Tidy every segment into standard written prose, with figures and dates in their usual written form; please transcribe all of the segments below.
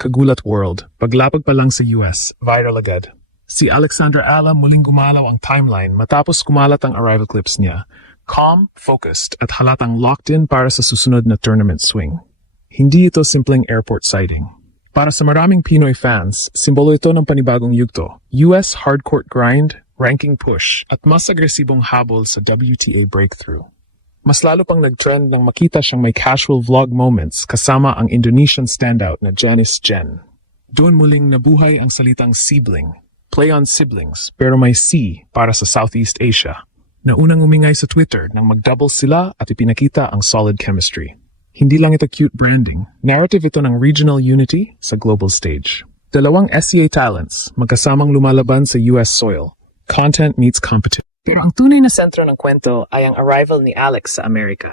Kagulat World, paglapag pa lang sa US, viral agad. Si Alexandra Ala muling gumalaw ang timeline matapos kumalat ang arrival clips niya. Calm, focused, at halatang locked in para sa susunod na tournament swing. Hindi ito simpleng airport sighting. Para sa maraming Pinoy fans, simbolo ito ng panibagong yugto, US hardcourt grind, ranking push, at mas agresibong habol sa WTA breakthrough. Mas lalo pang nag-trend nang makita siyang may casual vlog moments kasama ang Indonesian standout na Janice Jen. Doon muling nabuhay ang salitang sibling, play on siblings pero may C para sa Southeast Asia, na unang umingay sa Twitter nang mag-double sila at ipinakita ang solid chemistry. Hindi lang ito cute branding, narrative ito ng regional unity sa global stage. Dalawang SCA talents magkasamang lumalaban sa US soil. Content meets competition. Pero ang tunay na sentro ng kwento ay ang arrival ni Alex sa Amerika.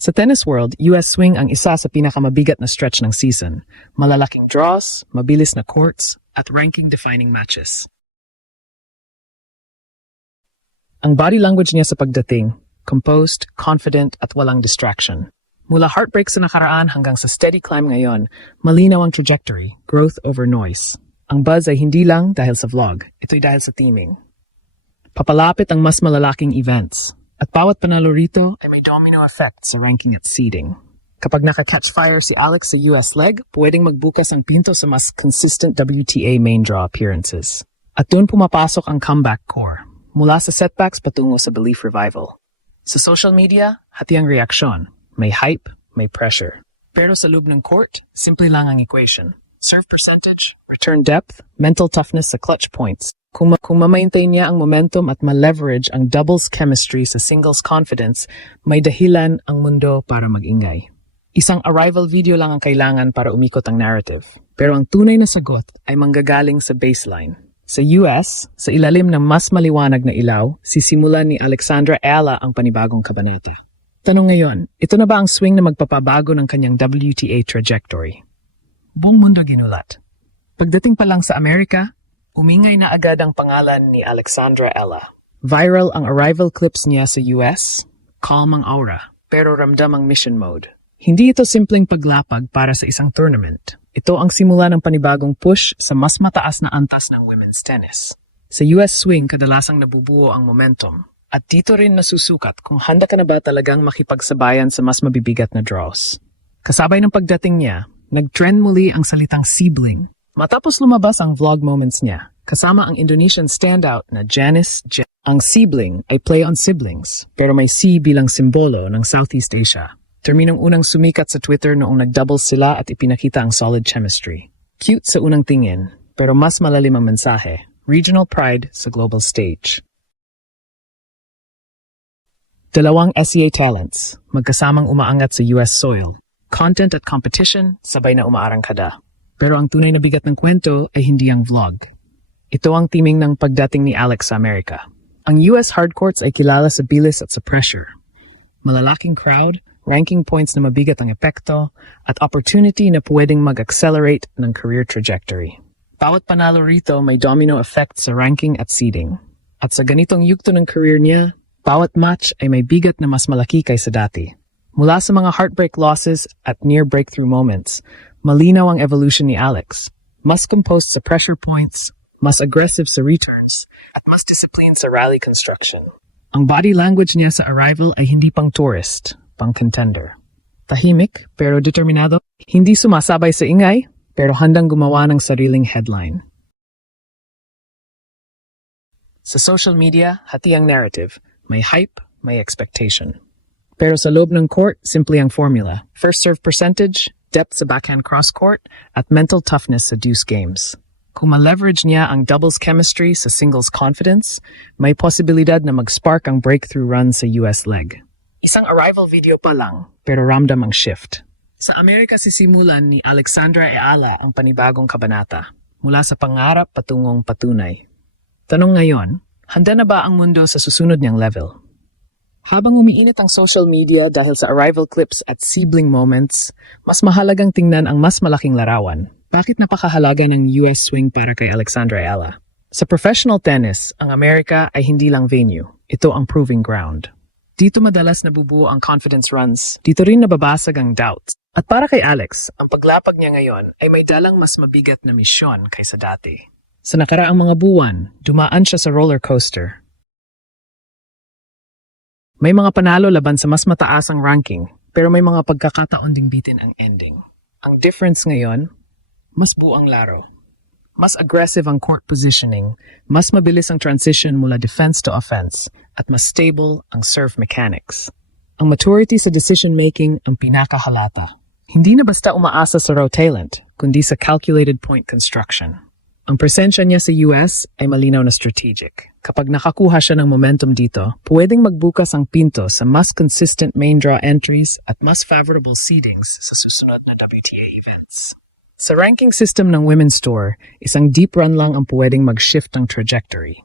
Sa tennis world, US swing ang isa sa pinakamabigat na stretch ng season. Malalaking draws, mabilis na courts, at ranking-defining matches. Ang body language niya sa pagdating, composed, confident, at walang distraction. Mula heartbreak sa nakaraan hanggang sa steady climb ngayon, malinaw ang trajectory, growth over noise. Ang buzz ay hindi lang dahil sa vlog, ito'y dahil sa teaming. Papalapit ang mas malalaking events, at bawat panalo rito ay may domino effect sa ranking at seeding. Kapag naka-catch fire si Alex sa US leg, pwedeng magbukas ang pinto sa mas consistent WTA main draw appearances. At doon pumapasok ang comeback core, mula sa setbacks patungo sa belief revival. Sa social media, hati ang reaksyon. May hype, may pressure. Pero sa loob ng court, simple lang ang equation. Serve percentage, return depth, mental toughness sa clutch points. Kung ma-maintain niya ang momentum at ma-leverage ang doubles chemistry sa singles confidence, may dahilan ang mundo para mag-ingay. Isang arrival video lang ang kailangan para umikot ang narrative. Pero ang tunay na sagot ay manggagaling sa baseline. Sa US, sa ilalim ng mas maliwanag na ilaw, sisimulan ni Alexandra Ala ang panibagong kabanata. Tanong ngayon, ito na ba ang swing na magpapabago ng kanyang WTA trajectory? Buong mundo ginulat. Pagdating pa lang sa Amerika, umingay na agad ang pangalan ni Alexandra Ella. Viral ang arrival clips niya sa US, calm ang aura, pero ramdam ang mission mode. Hindi ito simpleng paglapag para sa isang tournament. Ito ang simula ng panibagong push sa mas mataas na antas ng women's tennis. Sa US swing, kadalasang nabubuo ang momentum. At dito rin nasusukat kung handa ka na ba talagang makipagsabayan sa mas mabibigat na draws. Kasabay ng pagdating niya, nag-trend muli ang salitang sibling. Matapos lumabas ang vlog moments niya, kasama ang Indonesian standout na Janice Jen. Ang sibling ay play on siblings, pero may C bilang simbolo ng Southeast Asia. Terminong unang sumikat sa Twitter noong nag-double sila at ipinakita ang solid chemistry. Cute sa unang tingin, pero mas malalim ang mensahe. Regional pride sa global stage. Dalawang SCA talents, magkasamang umaangat sa US soil. Content at competition, sabay na umaarangkada. Pero ang tunay na bigat ng kwento ay hindi ang vlog. Ito ang timing ng pagdating ni Alex sa Amerika. Ang US hardcourts ay kilala sa bilis at sa pressure. Malalaking crowd, ranking points na mabigat ang epekto, at opportunity na pwedeng mag-accelerate ng career trajectory. Bawat panalo rito may domino effect sa ranking at seeding. At sa ganitong yugto ng career niya, bawat match ay may bigat na mas malaki kaysa dati. Mula sa mga heartbreak losses at near breakthrough moments, malinaw ang evolution ni Alex. Mas composed sa pressure points, mas aggressive sa returns, at mas disciplined sa rally construction. Ang body language niya sa arrival ay hindi pang tourist, pang contender. Tahimik pero determinado, hindi sumasabay sa ingay, pero handang gumawa ng sariling headline. Sa social media, hati ang narrative. May hype, may expectation. Pero sa loob ng court, simple ang formula. First serve percentage, depth sa backhand cross-court, at mental toughness sa deuce games. Kung ma-leverage niya ang doubles chemistry sa singles confidence, may posibilidad na mag-spark ang breakthrough run sa US leg. Isang arrival video pa lang, pero ramdam ang shift. Sa Amerika sisimulan ni Alexandra Eala ang panibagong kabanata, mula sa pangarap patungong patunay. Tanong ngayon, handa na ba ang mundo sa susunod niyang level? Habang umiinit ang social media dahil sa arrival clips at sibling moments, mas mahalagang tingnan ang mas malaking larawan. Bakit napakahalaga ng US swing para kay Alexandra Eala? Sa professional tennis, ang Amerika ay hindi lang venue. Ito ang proving ground. Dito madalas nabubuo ang confidence runs. Dito rin nababasag ang doubts. At para kay Alex, ang paglapag niya ngayon ay may dalang mas mabigat na misyon kaysa dati. Sa nakaraang mga buwan, dumaan siya sa roller coaster. May mga panalo laban sa mas mataas ang ranking, pero may mga pagkakataon ding bitin ang ending. Ang difference ngayon, mas buang laro. Mas aggressive ang court positioning, mas mabilis ang transition mula defense to offense, at mas stable ang serve mechanics. Ang maturity sa decision-making ang pinakahalata. Hindi na basta umaasa sa raw talent, kundi sa calculated point construction. Ang presensya niya sa US ay malinaw na strategic. Kapag nakakuha siya ng momentum dito, pwedeng magbukas ang pinto sa mas consistent main draw entries at mas favorable seedings sa susunod na WTA events. Sa ranking system ng Women's Tour, isang deep run lang ang pwedeng mag-shift ng trajectory.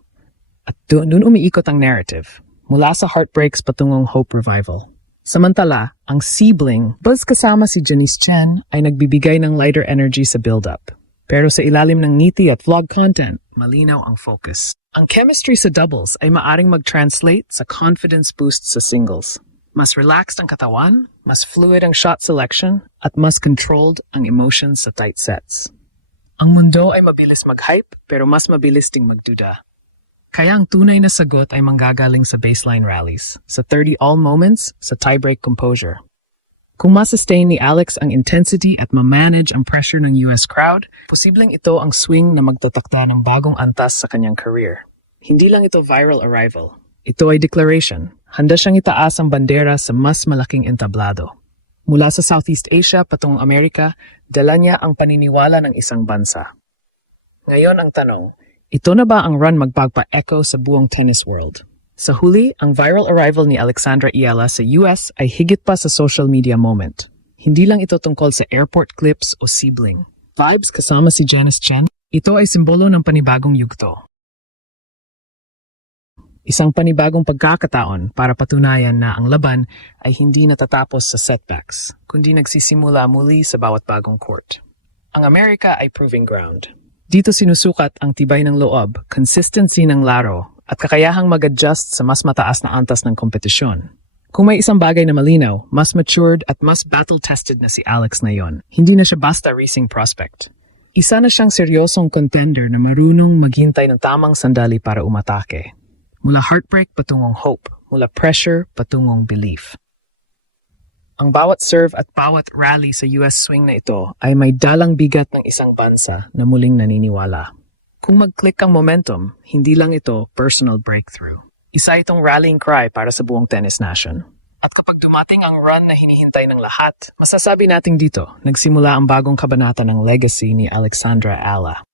At doon umiikot ang narrative, mula sa heartbreaks patungong hope revival. Samantala, ang sibling, buzz kasama si Janice Chen ay nagbibigay ng lighter energy sa build-up. Pero sa ilalim ng ngiti at vlog content, malinaw ang focus. Ang chemistry sa doubles ay maaring mag-translate sa confidence boost sa singles. Mas relaxed ang katawan, mas fluid ang shot selection, at mas controlled ang emotions sa tight sets. Ang mundo ay mabilis mag-hype, pero mas mabilis ding magduda. Kaya ang tunay na sagot ay manggagaling sa baseline rallies, sa 30-all moments, sa tiebreak composure. Kung masustain ni Alex ang intensity at ma-manage ang pressure ng US crowd, posibleng ito ang swing na magtatakda ng bagong antas sa kanyang career. Hindi lang ito viral arrival. Ito ay declaration. Handa siyang itaas ang bandera sa mas malaking entablado. Mula sa Southeast Asia patungong Amerika, dala niya ang paniniwala ng isang bansa. Ngayon ang tanong, ito na ba ang run magpagpa-echo sa buong tennis world? Sa huli, ang viral arrival ni Alexandra Iala sa US ay higit pa sa social media moment. Hindi lang ito tungkol sa airport clips o sibling. Vibes kasama si Janice Chen, ito ay simbolo ng panibagong yugto. Isang panibagong pagkakataon para patunayan na ang laban ay hindi natatapos sa setbacks, kundi nagsisimula muli sa bawat bagong court. Ang Amerika ay proving ground. Dito sinusukat ang tibay ng loob, consistency ng laro, at kakayahang mag-adjust sa mas mataas na antas ng kompetisyon. Kung may isang bagay na malinaw, mas matured at mas battle-tested na si Alex ngayon. Hindi na siya basta racing prospect. Isa na siyang seryosong contender na marunong maghintay ng tamang sandali para umatake. Mula heartbreak patungong hope, mula pressure patungong belief. Ang bawat serve at bawat rally sa US swing na ito ay may dalang bigat ng isang bansa na muling naniniwala. Kung mag-click ang momentum, hindi lang ito personal breakthrough. Isa itong rallying cry para sa buong tennis nation. At kapag dumating ang run na hinihintay ng lahat, masasabi natin dito, nagsimula ang bagong kabanata ng legacy ni Alexandra Iala.